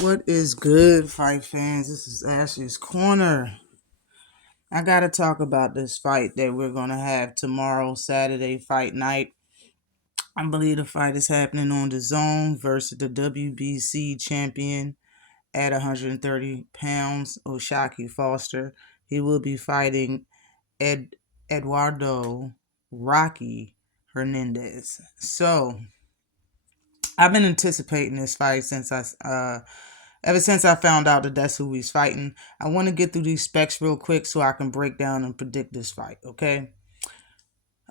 What is good, fight fans? This is Ashley's Corner. I gotta talk about this fight that we're gonna have tomorrow, Saturday fight night. I believe the fight is happening on the Zone versus the WBC champion at 130 pounds, Oshaki Foster. He will be fighting Eduardo Rocky Hernandez. So I've been anticipating this fight ever since I found out that that's who he's fighting. I want to get through these specs real quick so I can break down and predict this fight, okay?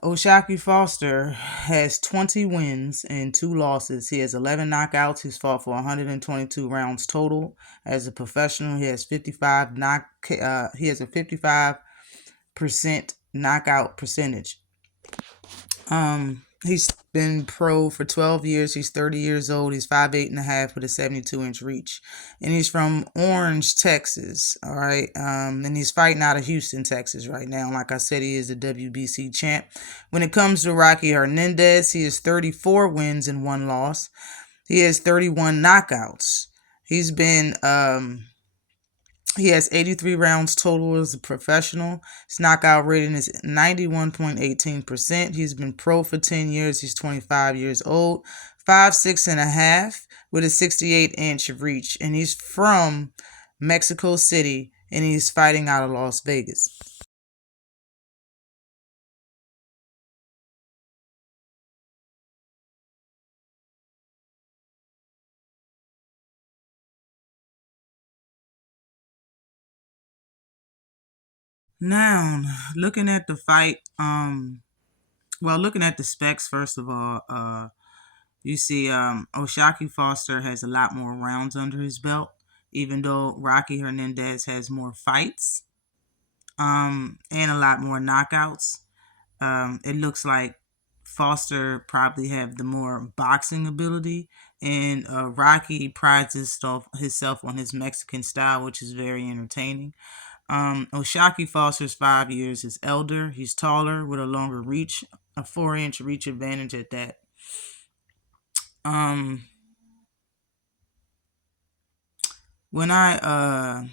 Oshaki Foster has 20 wins and 2 losses. He has 11 knockouts. He's fought for 122 rounds total. As a professional, he has he has a 55% knockout percentage. He's been pro for 12 years. He's 30 years old. He's 5'8.5" with a 72-inch reach. And he's from Orange, Texas. All right. And he's fighting out of Houston, Texas right now. Like I said, he is a WBC champ. When it comes to Rocky Hernandez, he has 34 wins and 1 loss. He has 31 knockouts. He has 83 rounds total as a professional. His knockout rating is 91.18%. He's been pro for 10 years. He's 25 years old, 5'6.5" with a 68-inch reach. And he's from Mexico City, and he's fighting out of Las Vegas. Now, looking at the fight, looking at the specs, first of all, you see, Oshaki Foster has a lot more rounds under his belt, even though Rocky Hernandez has more fights, and a lot more knockouts. It looks like Foster probably have the more boxing ability, and Rocky prides himself on his Mexican style, which is very entertaining. Oshaki Foster's 5 years his elder. He's taller with a longer reach, a 4-inch reach advantage at that. Um, when I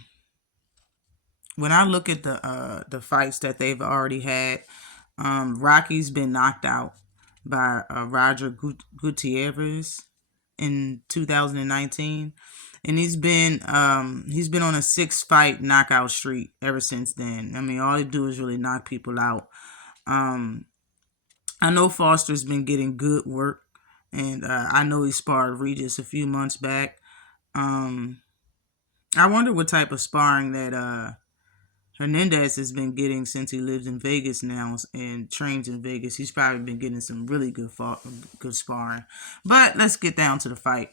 look at the fights that they've already had, Rocky's been knocked out by Roger Gutierrez in 2019, and he's been on a 6-fight knockout streak ever since then. I mean, all he do is really knock people out. I know Foster's been getting good work, and I know he sparred Regis a few months back. I wonder what type of sparring that Hernandez has been getting since he lives in Vegas now and trains in Vegas. He's probably been getting some really good sparring. But let's get down to the fight.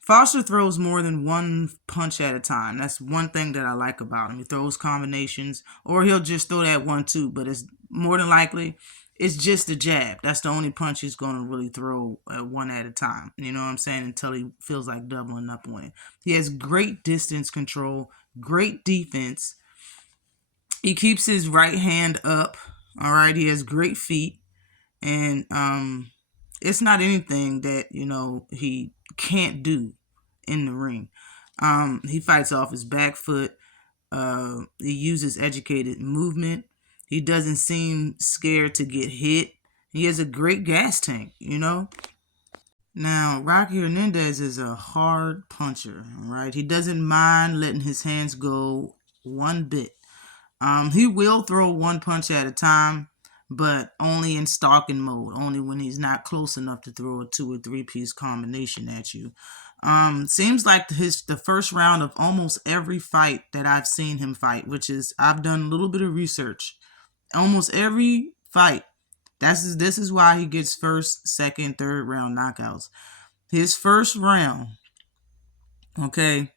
Foster throws more than one punch at a time. That's one thing that I like about him. He throws combinations, or he'll just throw that 1-2, but it's more than likely it's just a jab. That's the only punch he's going to really throw one at a time. You know what I'm saying? Until he feels like doubling up on it. He has great distance control, great defense. He keeps his right hand up. All right. He has great feet. And it's not anything that, he can't do in the ring. He fights off his back foot. He uses educated movement. He doesn't seem scared to get hit. He has a great gas tank, Now, Rocky Hernandez is a hard puncher, right? He doesn't mind letting his hands go one bit. He will throw one punch at a time, but only in stalking mode, only when he's not close enough to throw a 2 or 3-piece combination at you. Seems like the first round of almost every fight that I've seen him fight, which is I've done a little bit of research. Almost every fight, this is why he gets first, second, third round knockouts. His first round, okay,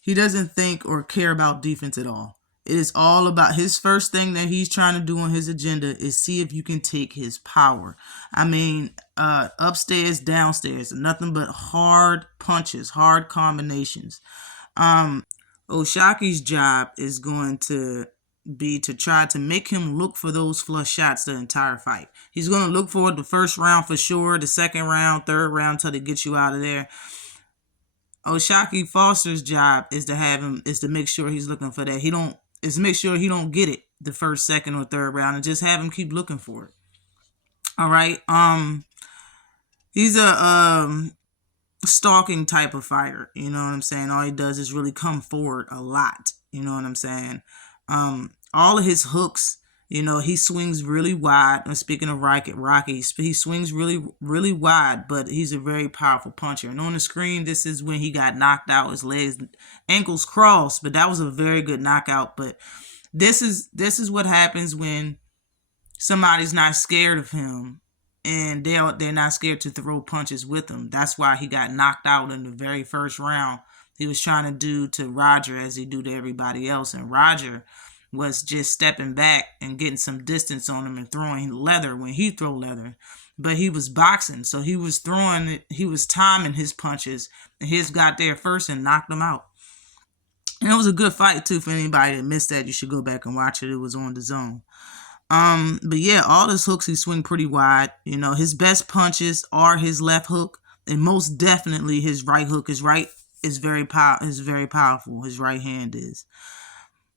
he doesn't think or care about defense at all. It is all about his first thing that he's trying to do on his agenda is see if you can take his power. I mean, upstairs, downstairs, nothing but hard punches, hard combinations. Oshaki's job is going to be to try to make him look for those flush shots the entire fight. He's going to look for it the first round for sure, the second round, third round, till they get you out of there. Oshaki Foster's job is to make sure he's looking for that. He don't is make sure he don't get it the first, second, or third round, and just have him keep looking for it. All right. He's a stalking type of fighter. You know what I'm saying? All he does is really come forward a lot. You know what I'm saying? All of his hooks, he swings really wide. And speaking of Rocky, he swings really, really wide, but he's a very powerful puncher. And on the screen, this is when he got knocked out, his legs, ankles crossed, but that was a very good knockout. But this is what happens when somebody's not scared of him, and they're not scared to throw punches with him. That's why he got knocked out in the very first round. He was trying to do to Roger as he do to everybody else, and Roger was just stepping back and getting some distance on him and throwing leather when he throw leather. But he was boxing, so he was timing his punches, and his got there first and knocked him out. And it was a good fight too. For anybody that missed that, you should go back and watch it. It was on the Zone. But yeah, all his hooks, he swing pretty wide. His best punches are his left hook, and most definitely his right hook. His right is very powerful. His right hand is.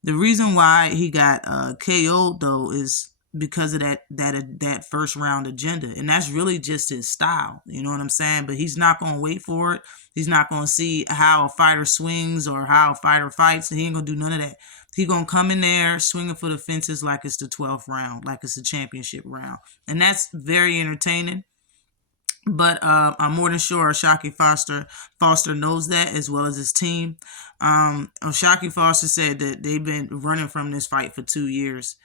The reason why he got KO'd though is because of that first round agenda, and that's really just his style. You know what I'm saying? But he's not gonna wait for it. He's not gonna see how a fighter swings or how a fighter fights. He ain't gonna do none of that. He gonna come in there swinging for the fences like it's the 12th round, like it's a championship round, and that's very entertaining. But I'm more than sure Oshaki Foster knows that, as well as his team. Oshaki Foster said that they've been running from this fight for 2 years.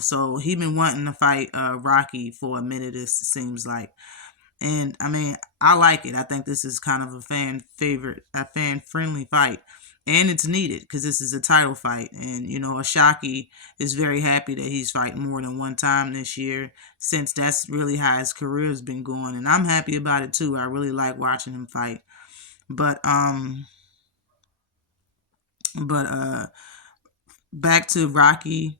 So he been wanting to fight Rocky for a minute, it seems like. And I mean, I like it. I think this is kind of a fan-friendly fight. And it's needed because this is a title fight. And, Oshaki is very happy that he's fighting more than one time this year, since that's really how his career has been going. And I'm happy about it too. I really like watching him fight. But back to Rocky.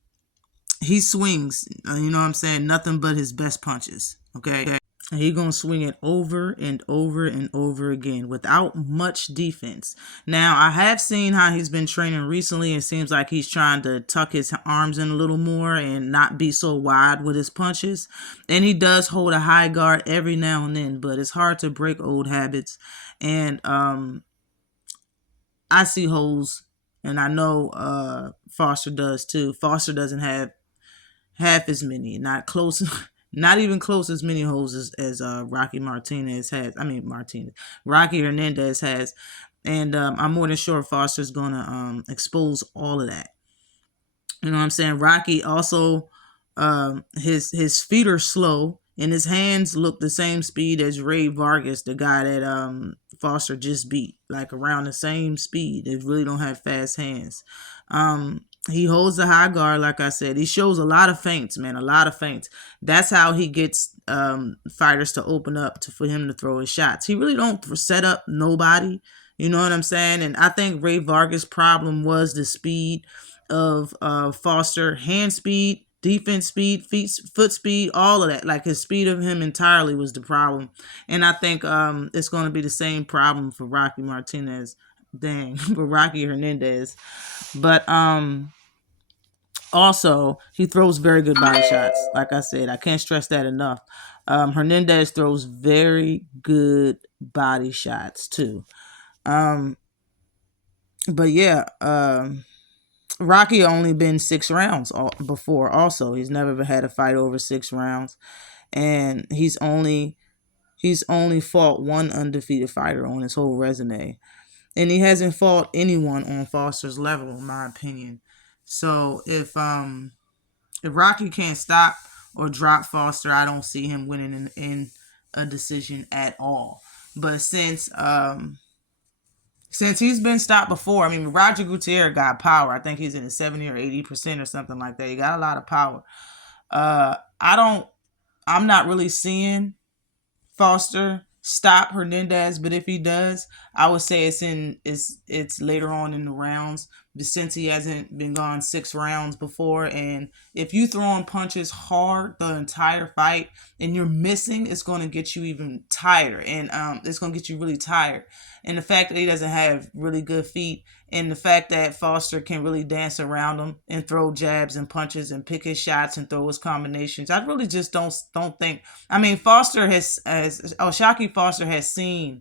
He swings, you know what I'm saying, nothing but his best punches, okay? And he's going to swing it over and over and over again without much defense. Now, I have seen how he's been training recently. It seems like he's trying to tuck his arms in a little more and not be so wide with his punches. And he does hold a high guard every now and then, but it's hard to break old habits. And I see holes, and I know Foster does too. Foster doesn't have half as many, not even close as many holes as Rocky Hernandez has. And I'm more than sure Foster's going to expose all of that. You know what I'm saying? Rocky also, his feet are slow, and his hands look the same speed as Ray Vargas, the guy that Foster just beat, like around the same speed. They really don't have fast hands. He holds the high guard, like I said. He shows a lot of feints, man, a lot of feints. That's how he gets fighters to open up for him to throw his shots. He really don't set up nobody, you know what I'm saying? And I think Ray Vargas' problem was the speed of Foster, hand speed, defense speed, foot speed, all of that. Like his speed of him entirely was the problem. And I think it's going to be the same problem for Rocky Hernandez. But also, he throws very good body shots. Like I said, I can't stress that enough. Hernandez throws very good body shots too. But yeah, Rocky only been 6 rounds before. Also, he's never had a fight over 6 rounds, and he's only fought one undefeated fighter on his whole resume. And he hasn't fought anyone on Foster's level, in my opinion. So if Rocky can't stop or drop Foster, I don't see him winning in a decision at all. But since he's been stopped before, I mean, Roger Gutierrez got power. I think he's in the 70 or 80% or something like that. He got a lot of power. I'm not really seeing Foster stop Hernandez, but if he does, I would say it's later on in the rounds. since he hasn't been gone 6 rounds before. And if you throwing punches hard the entire fight and you're missing, it's going to get you even tired, and it's going to get you really tired. And the fact that he doesn't have really good feet, and the fact that Foster can really dance around him and throw jabs and punches and pick his shots and throw his combinations, I really just don't think. I mean, Foster has Oshaki Foster has seen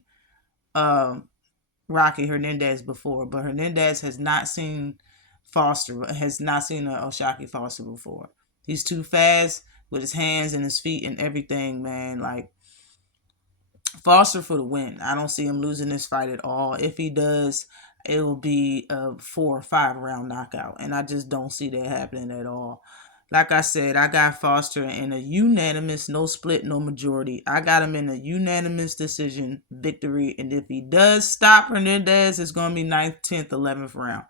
Rocky Hernandez before, but Hernandez has not seen Oshaki Foster before. He's too fast with his hands and his feet and everything, man. Like, Foster for the win. I don't see him losing this fight at all. If he does, it will be a 4 or 5 round knockout, and I just don't see that happening at all. Like I said, I got Foster in a unanimous, no split, no majority. I got him in a unanimous decision victory, and if he does stop Hernandez, it's going to be 9th, 10th, 11th round.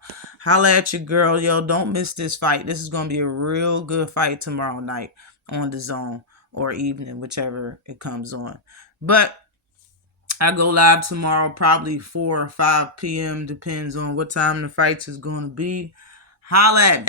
Holla at your girl, yo. Don't miss this fight. This is going to be a real good fight tomorrow night on the Zone, or evening, whichever it comes on. But I go live tomorrow, probably 4 or 5 p.m. Depends on what time the fights is going to be. Holla at